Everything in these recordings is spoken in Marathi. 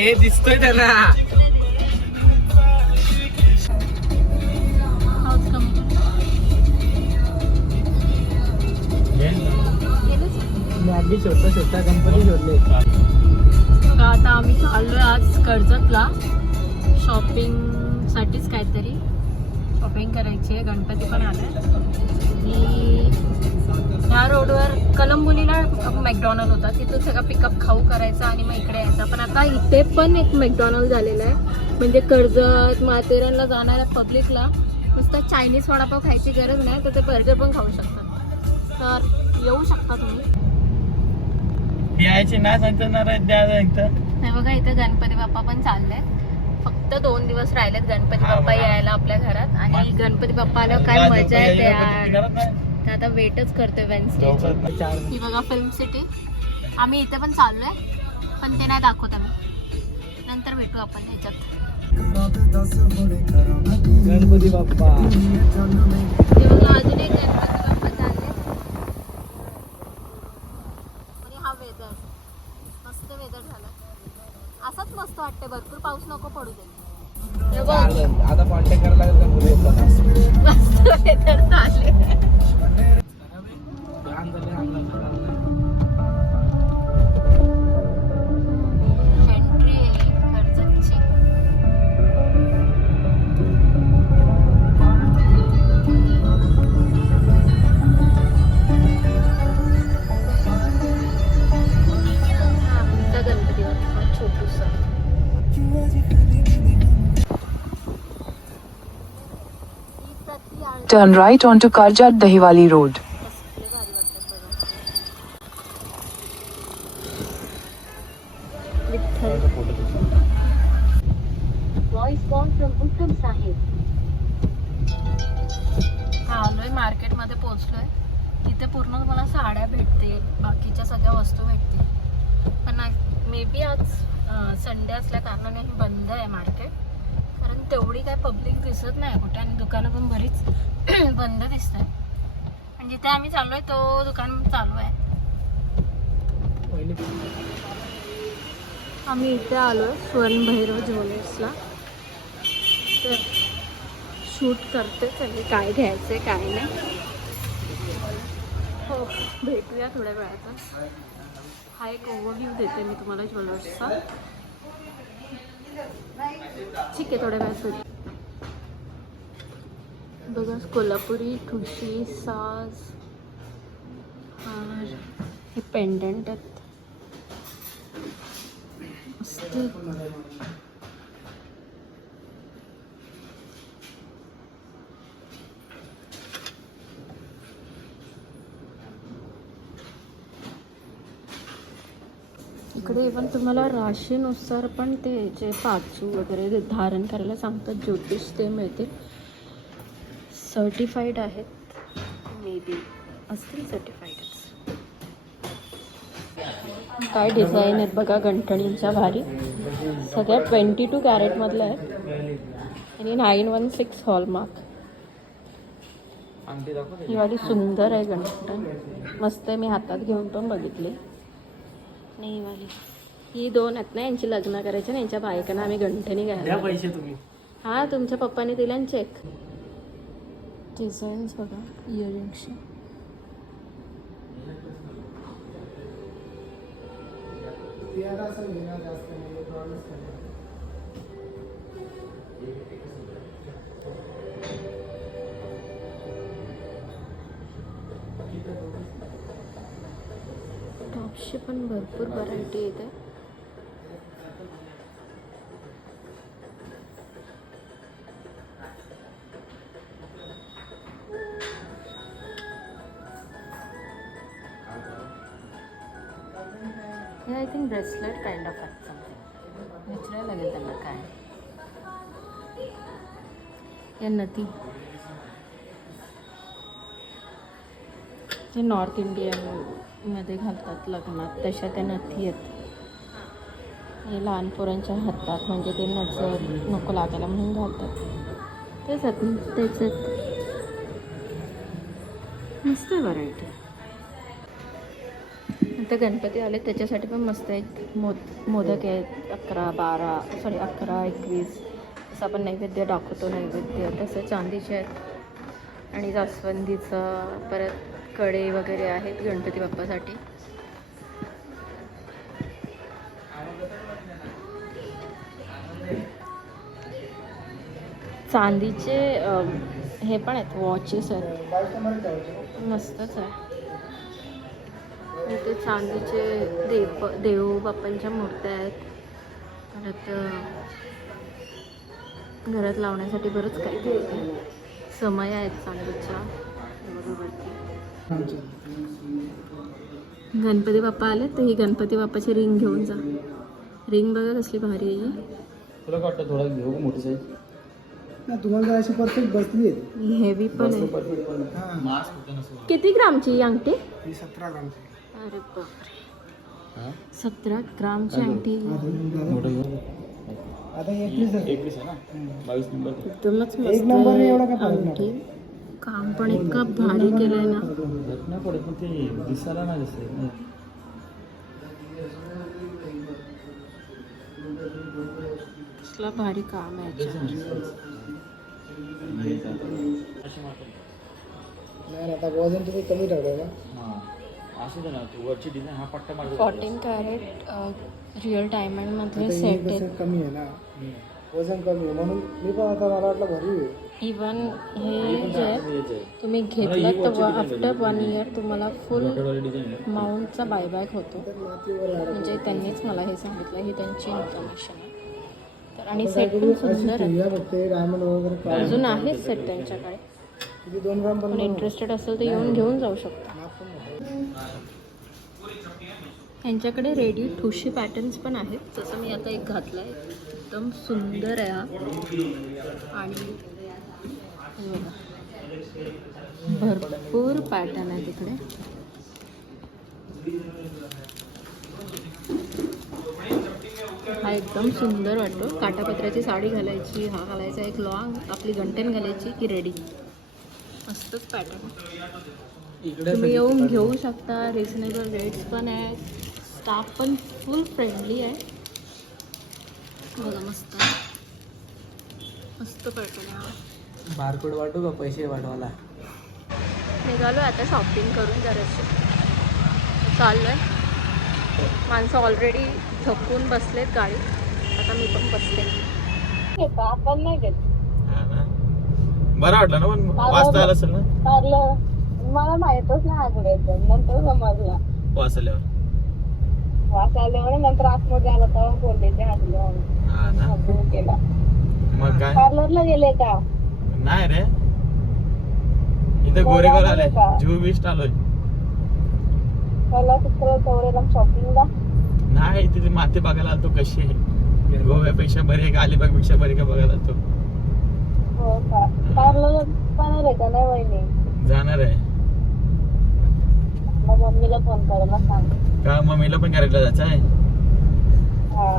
हे दिसतोय त्यांना अगदी शोधले. आता आम्ही चाललोय आज कर्जतला. शॉपिंग साठीच काहीतरी. शॉपिंग करायची आहे. गणपती पण आलाय. आणि ह्या रोडवर कलंबुलीला मॅकडॉनल्ड होता. तिथून सगळं पिकअप खाऊ करायचा आणि मग इकडे यायचा. पण आता इथे पण एक मॅकडॉनल्ड झालेलं आहे. म्हणजे कर्जत माथेरानला जाणाऱ्या पब्लिकला नुसतं चायनीज वडापाव खायची गरज नाही तर ते बर्गर पण खाऊ शकतात. तर येऊ शकता तुम्ही. यायचे ना सांगणार आहेत द्या सांगतं हे बघा इथं गणपती बाप्पा पण चालले फक्त दोन दिवस राहिलेत गणपती बाप्पा. यायला आपल्या घरात. आणि गणपती बाप्पा आल्यावर काय मजा येते यार. तर आता वेटच करतोय वेन्सडे ही बघा फिल्म सिटी आम्ही इथे पण चाललोय पण ते नाही दाखवत आम्ही. नंतर भेटू आपण ह्याच्यात. गणपती बाप्पा. बघा अजून एक गणपती बाप्पा चालले. आणि हा वेदर मस्त वेदर झाला. असाच मस्त वाटते भरपूर पाऊस नको पडू दे. आता कॉन्टॅक्ट करायला लागेल विठ्ठल वॉइस कॉल फ्रॉम उत्तम साहेब हा आलोय मार्केटमध्ये पोहोचलोय. इथे पूर्ण तुम्हाला साड्या भेटते बाकीच्या सगळ्या वस्तू भेटते. पण मे बी आज संडे असल्या कारणाने हे बंद आहे मार्केट. कारण तेवढी काय पब्लिक दिसत नाही. कुठे आणि दुकानं पण बरीच बंद दिसत आहे म्हणजे आणि जिथे आम्ही चालू आहे तो दुकान चालू आहे. आम्ही इथे आलो स्वर्ण भैरव ज्वेलर्सला. तर शूट करते त्यांनी काय घ्यायचं आहे काय नाही. हो भेटूया थोड्या वेळातच. हा एक ओव्हरव्ह्यू देते मी तुम्हाला ज्वेलर्सचा. ठीक आहे थोड्या वेळात भेटू बघा कोल्हापुरी ठुशी साज हार हे पेंडंट आहेत. मस्त. इकडे इवन तुम्हाला राशीनुसार पण ते जे पाचू वगैरे धारण करायला सांगतात ज्योतिष ते मिळतील. सर्टिफाईड आहेत. मे बी असतील सर्टिफाईडच काय डिझाईन आहेत बघा गंठणींच्या भारी. सगळ्या ट्वेंटी टू कॅरेटमधल्या आहेत आणि नाईन वन सिक्स हॉलमार्क ही वाली सुंदर आहे गंठण मस्त आहे मी हातात घेऊन पण बघितली. नाही ही वाली. ही दोन आहेत ना यांची लग्न करायची ना यांच्या बायकांना आम्ही गंठणी द्या घ्यायला पैसे तुम्ही. हा तुमच्या पप्पाने दिला ना चेक डिझाईन्स बघा इयरिंगची टॉप्सची पण भरपूर व्हरायटी येते. हे I think bracelet kind of आहे समथिंग विचारायला लागेल त्यांना काय. या नथी. हे नॉर्थ इंडियन मध्ये घालतात लग्नात तशा त्या नथी आहेत. हे लहान पोरांच्या हातात म्हणजे ते नजर नको लागायला म्हणून घालतात. तेच आहेत तेच आहेत. मस्त व्हरायटी आता गणपती आले त्याच्यासाठी पण मस्त आहेत. मोद मोदक आहेत अकरा बारा सॉरी अकरा एकवीस असं आपण नैवेद्य दाखवतो नैवेद्य तसं चांदीचे आहेत. आणि जास्वंदीचं परत कडे वगैरे आहेत गणपती बाप्पासाठी. चांदीचे हे पण आहेत वॉचेस आहेत. मस्तच आहे. इथे चांदीचे देव देव बाप्पांच्या मूर्त्या आहेत. परत घरात लावण्यासाठी बरंच काही समय आहेत चांदीच्या. गणपती बाप्पा आले तर ही गणपती बाप्पाची रिंग घेऊन जा. रिंग बघा कसली भारी आहे ही. तुला काय वाटतं थोडा घेऊ मोठी साईज ना तुम्हाला जर अशी परफेक्ट बसली आहे. ही हेवी पण आहे. हां. मास्क होतं नसतं किती ग्रामची ही अंगठी? ही सतरा ग्रामची. अरे बापरे. हां? सतरा ग्रामची अंगठी मोठं घेऊ? आता एकवीस आहे. एकवीस आहे ना? बावीस नंबर. एकदमच एक मस्त नंबरने एवढा आहे काय फरक अंगठी. काम पण इतकं भारी केलंय ना. पण ते दिसायला नाही दिसत. कसला भारी काम आहे. नाही आता वजन तुम्ही कमी ठेवलं ना? हां. असू ना तू वरची डिझाईन हा पट्टा मारतो फोर्टीन कॅरेट रिअल डायमंडमध्ये आता ही सेट कमी आहे ना? वजन कमी आहे. म्हणून मी पण आता मला वाटलं भरी आहे. इवन हे जे आहे. तुम्ही घेतलं तर आफ्टर वन इयर तुम्हाला फुल माउंटचा बायबॅक होतो. आहे. म्हणजे त्यांनीच मला हे सांगितलं ही त्यांची इन्फॉर्मेशन आहे. तर आणि सेट पण सुंदर आहे. अजून आहेत सेट त्यांच्याकडे पण इंटरेस्टेड असेल तर येऊन घेऊन जाऊ शकता. यांच्याकडे रेडी ठुशी पॅटर्न्स पण आहेत. जसं मी आता एक घातला आहे एकदम सुंदर आहे हा. आणि भरपूर पॅटर्न आहे तिकडे. हा एकदम सुंदर वाटतो. काटापत्राची साडी घालायची हा घालायचा एक लॉंग आपली गंटन घालायची की रेडी मस्तच पॅटर्न तुम्ही येऊन घेऊ शकता. रिझनेबल रेट्स पण आहेत. स्टाफ पण फुल फ्रेंडली आहे. बघा मस्त. मस्त बारकोड वाटू का पैसे वाटवायला निघालो आता शॉपिंग करून जराशी. चाललो आहे माणसं ऑलरेडी थकून बसलेत गाडीत आता मी पण बसते. आपण नाही घेत. बरं वाटलं ना पण वाचता आलं असेल ना? चाललं मला माहितच नाही आकडे नंतर समजला. वाच आल्यावर नंतर आतमध्ये आला तेव्हा बोलले ते हसले हा ना. केला. मग काय? पार्लरला गेले का? नाही रे. इथं गोरेगाव आले? जुहू बीच आलोय. मला तिकडे तेवढ्याला शॉपिंगला नाही तिथे माती बघायला आलतो कशी आहे. गोव्यापेक्षा बरी आहे का? अलिबागपेक्षा बरी का? बघायला आलतो. हो का? पार्लरला जाणार आहे का नाही वहिनी? जाणार आहे. मग मम्मीला फोन करायला सांग. का मम्मीला पण करायला जायचं आहे? हा.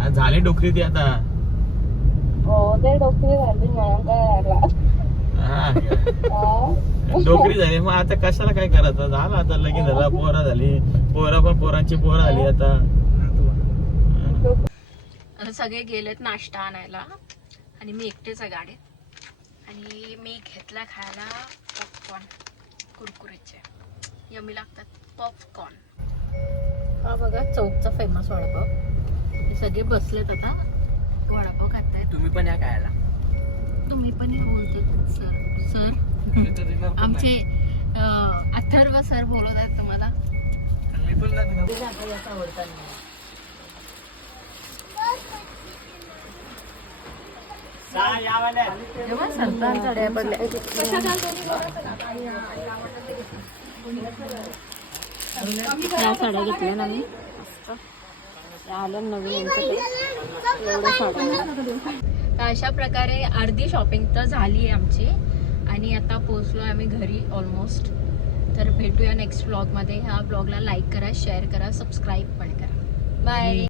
आज झाली डोकरी ती आता. हो ते डोकरी झाली म्हणून काय हा? डोकरी झाली मग आता कशाला काय करायचं? झालं आता लगीन झाला पोरा झाली. पोरा पण पोरांची पोरं झाली आता. आता सगळे गेलेत नाश्ता आणायला. आणि मी एकटेच आहे गाडीत. आणि मी घेतला खायला पॉपकॉर्न कुरकुरीचे. यमी लागतात पॉपकॉर्न हा बघा चौकचा फेमस वडापाव. हे सगळे बसलेत आता. वडापाव खातायत. तुम्ही पण या खायला. तुम्ही पण हे बोलते सर. सर आमचे अथर्व सर बोलत आहेत तुम्हाला. मी पण तेव्हा सरकार चढ्या पडल्या. या साड्या घेतल्या ना मी. आल्या नवीन एवढ्या साड्या. तर अशा प्रकारे अर्धी शॉपिंग तर झाली आहे आमची. आणि आता पोचलो आम्ही घरी ऑलमोस्ट तर भेटूया नेक्स्ट ब्लॉगमध्ये ह्या ब्लॉगला लाईक करा शेअर करा सबस्क्राईब पण करा. बाय